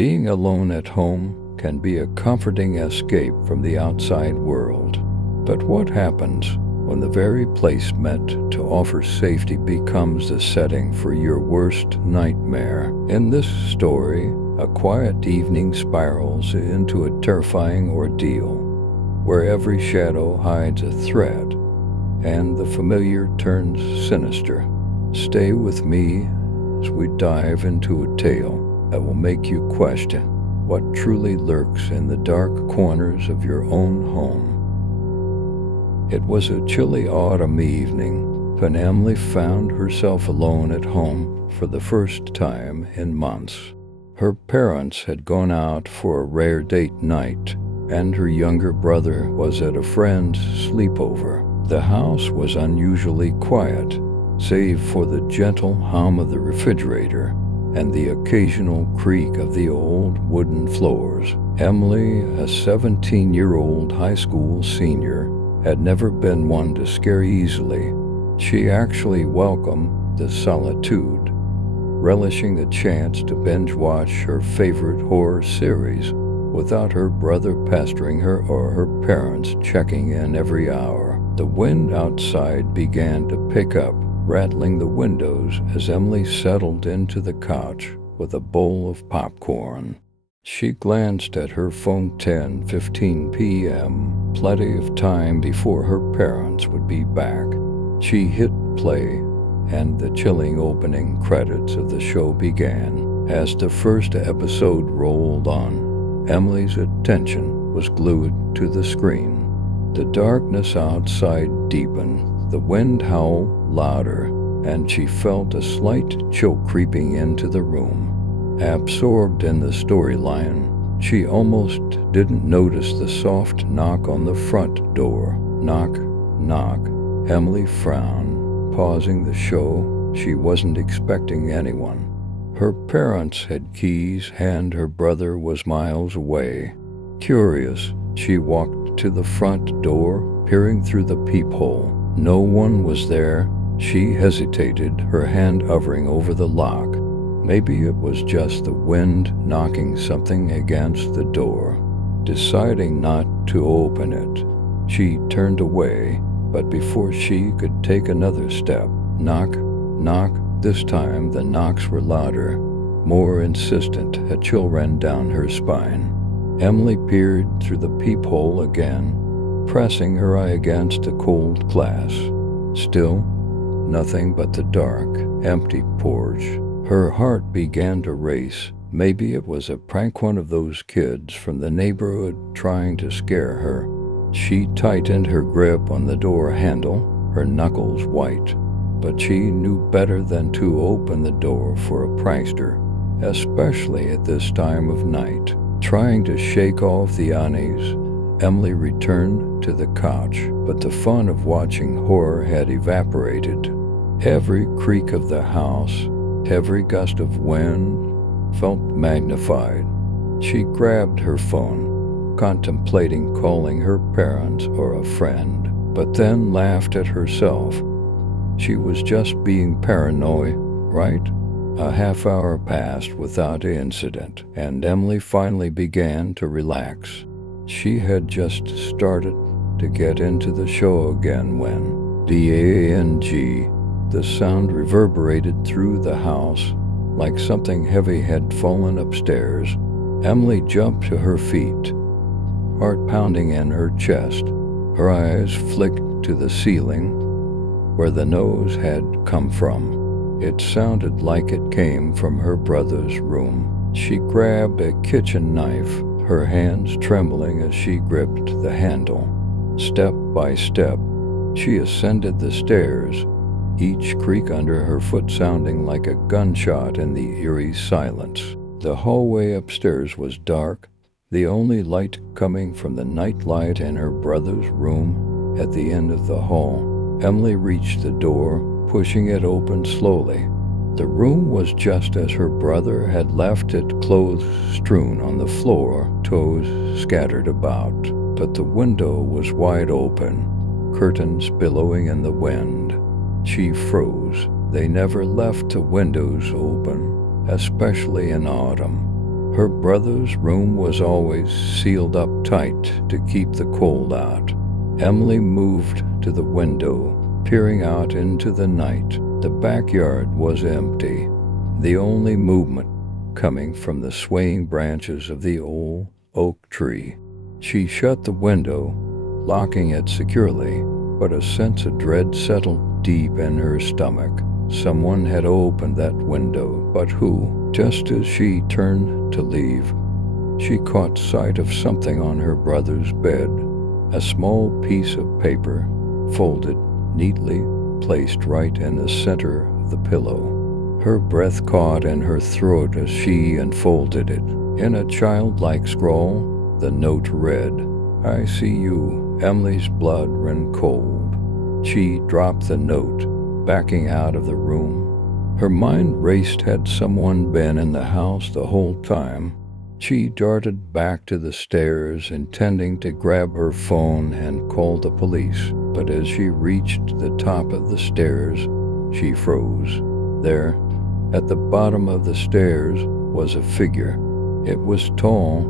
Being alone at home can be a comforting escape from the outside world. But what happens when the very place meant to offer safety becomes the setting for your worst nightmare? In this story, a quiet evening spirals into a terrifying ordeal, where every shadow hides a threat, and the familiar turns sinister. Stay with me as we dive into a tale that will make you question what truly lurks in the dark corners of your own home. It was a chilly autumn evening when Emily found herself alone at home for the first time in months. Her parents had gone out for a rare date night, and her younger brother was at a friend's sleepover. The house was unusually quiet, save for the gentle hum of the refrigerator and the occasional creak of the old wooden floors. Emily, a 17-year-old high school senior, had never been one to scare easily. She actually welcomed the solitude, relishing the chance to binge-watch her favorite horror series without her brother pestering her or her parents checking in every hour. The wind outside began to pick up, rattling the windows as Emily settled into the couch with a bowl of popcorn. She glanced at her phone. 10:15 p.m., plenty of time before her parents would be back. She hit play, and the chilling opening credits of the show began. As the first episode rolled on, Emily's attention was glued to the screen. The darkness outside deepened, the wind howled louder, and she felt a slight chill creeping into the room. Absorbed in the storyline, she almost didn't notice the soft knock on the front door. Knock, knock. Emily frowned, pausing the show. She wasn't expecting anyone. Her parents had keys, and her brother was miles away. Curious, she walked to the front door, peering through the peephole. No one was there. She hesitated, her hand hovering over the lock. Maybe it was just the wind knocking something against the door. Deciding not to open it, she turned away, but before she could take another step, knock, knock. This time the knocks were louder, more insistent. A chill ran down her spine. Emily peered through the peephole again, pressing her eye against the cold glass. Still, nothing but the dark, empty porch. Her heart began to race. Maybe it was a prank, one of those kids from the neighborhood trying to scare her. She tightened her grip on the door handle, her knuckles white. But she knew better than to open the door for a prankster, especially at this time of night. Trying to shake off the unease, Emily returned to the couch, but the fun of watching horror had evaporated. Every creak of the house, every gust of wind felt magnified. She grabbed her phone, contemplating calling her parents or a friend, but then laughed at herself. She was just being paranoid, right? A half hour passed without incident, and Emily finally began to relax. She had just started to get into the show again when dang, the sound reverberated through the house like something heavy had fallen upstairs. Emily jumped to her feet, heart pounding in her chest. Her eyes flicked to the ceiling, where the nose had come from. It sounded like it came from her brother's room. She grabbed a kitchen knife, her hands trembling as she gripped the handle. Step by step, she ascended the stairs, each creak under her foot sounding like a gunshot in the eerie silence. The hallway upstairs was dark, the only light coming from the nightlight in her brother's room at the end of the hall. Emily reached the door, pushing it open slowly. The room was just as her brother had left it, clothes strewn on the floor, toes scattered about. But the window was wide open, curtains billowing in the wind. She froze. They never left the windows open, especially in autumn. Her brother's room was always sealed up tight to keep the cold out. Emily moved to the window, peering out into the night. The backyard was empty, the only movement coming from the swaying branches of the old oak tree. She shut the window, locking it securely, but a sense of dread settled deep in her stomach. Someone had opened that window, but who? Just as she turned to leave, she caught sight of something on her brother's bed, a small piece of paper, folded, neatly placed right in the center of the pillow. Her breath caught in her throat as she unfolded it. In a childlike scrawl, the note read, "I see you." Emily's blood ran cold. She dropped the note, backing out of the room. Her mind raced. Had someone been in the house the whole time? She darted back to the stairs, intending to grab her phone and call the police. But as she reached the top of the stairs, she froze. There, at the bottom of the stairs, was a figure. It was tall,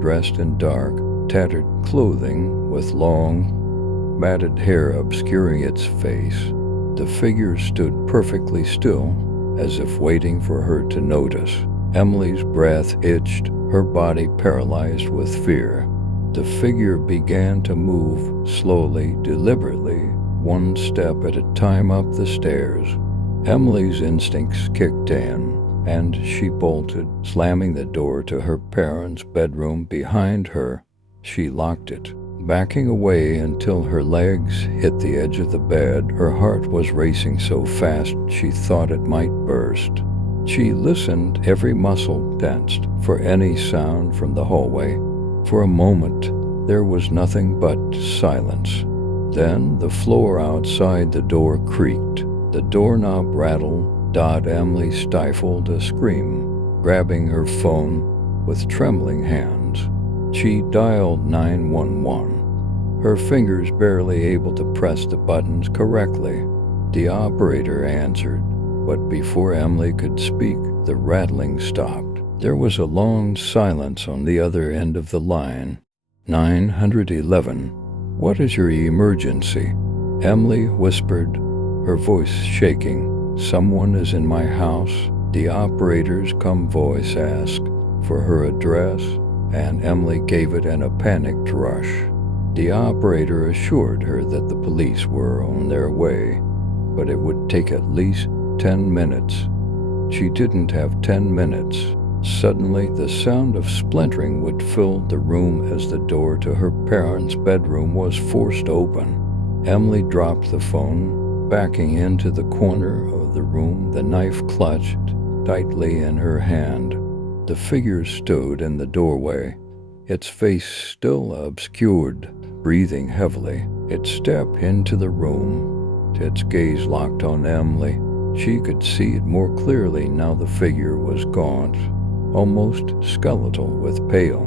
dressed in dark, tattered clothing with long, matted hair obscuring its face. The figure stood perfectly still, as if waiting for her to notice. Emily's breath itched, her body paralyzed with fear. The figure began to move slowly, deliberately, one step at a time up the stairs. Emily's instincts kicked in, and she bolted, slamming the door to her parents' bedroom behind her. She locked it, backing away until her legs hit the edge of the bed. Her heart was racing so fast she thought it might burst. She listened, every muscle tensed, for any sound from the hallway. For a moment, there was nothing but silence. Then the floor outside the door creaked. The doorknob rattled. Emily stifled a scream, grabbing her phone with trembling hands. She dialed 911, her fingers barely able to press the buttons correctly. The operator answered, but before Emily could speak, the rattling stopped. There was a long silence on the other end of the line. 911, what is your emergency? Emily whispered, her voice shaking. Someone is in my house. The operator's voice asked for her address, and Emily gave it in a panicked rush. The operator assured her that the police were on their way, but it would take at least 10 minutes. She didn't have 10 minutes. Suddenly, the sound of splintering would fill the room as the door to her parents' bedroom was forced open. Emily dropped the phone, backing into the corner of the room, the knife clutched tightly in her hand. The figure stood in the doorway, its face still obscured, breathing heavily. It stepped into the room, its gaze locked on Emily. She could see it more clearly now. The figure was gaunt, almost skeletal, with pale,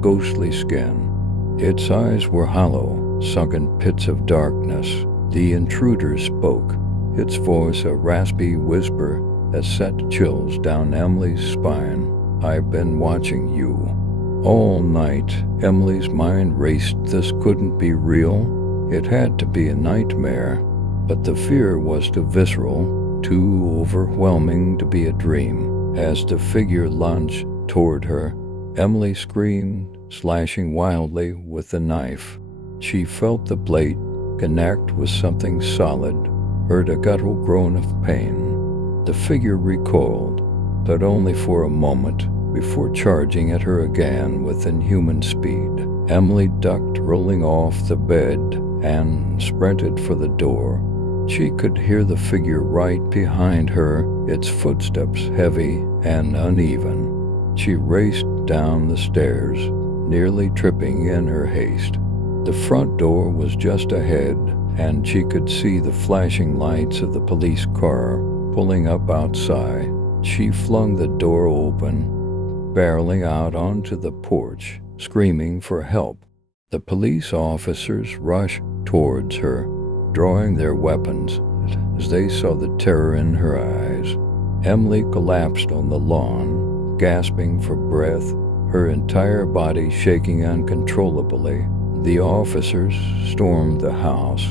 ghostly skin. Its eyes were hollow, sunken pits of darkness. The intruder spoke, its voice a raspy whisper that sent chills down Emily's spine. I've been watching you. All night, Emily's mind raced. This couldn't be real. It had to be a nightmare. But the fear was too visceral, too overwhelming to be a dream. As the figure lunged toward her, Emily screamed, slashing wildly with the knife. She felt the blade connect with something solid, heard a guttural groan of pain. The figure recoiled, but only for a moment, before charging at her again with inhuman speed. Emily ducked, rolling off the bed, and sprinted for the door. She could hear the figure right behind her, its footsteps heavy and uneven. She raced down the stairs, nearly tripping in her haste. The front door was just ahead, and she could see the flashing lights of the police car pulling up outside. She flung the door open, barreling out onto the porch, screaming for help. The police officers rushed towards her, drawing their weapons as they saw the terror in her eyes. Emily collapsed on the lawn, gasping for breath, her entire body shaking uncontrollably. The officers stormed the house,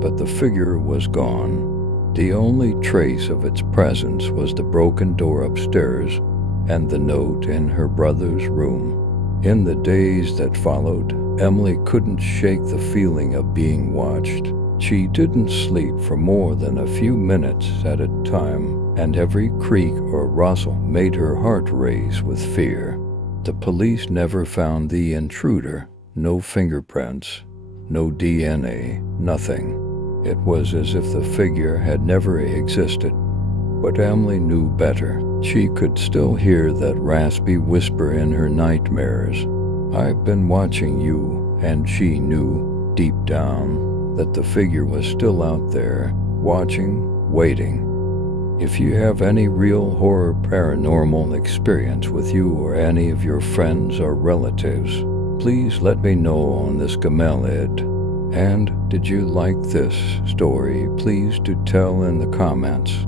but the figure was gone. The only trace of its presence was the broken door upstairs and the note in her brother's room. In the days that followed, Emily couldn't shake the feeling of being watched. She didn't sleep for more than a few minutes at a time, and every creak or rustle made her heart race with fear. The police never found the intruder. No fingerprints, no DNA, nothing. It was as if the figure had never existed. But Emily knew better. She could still hear that raspy whisper in her nightmares. "I've been watching you," and she knew, deep down, that the figure was still out there, watching, waiting. If you have any real horror paranormal experience with you or any of your friends or relatives, please let me know on this Gamelid. And did you like this story? Please do tell in the comments.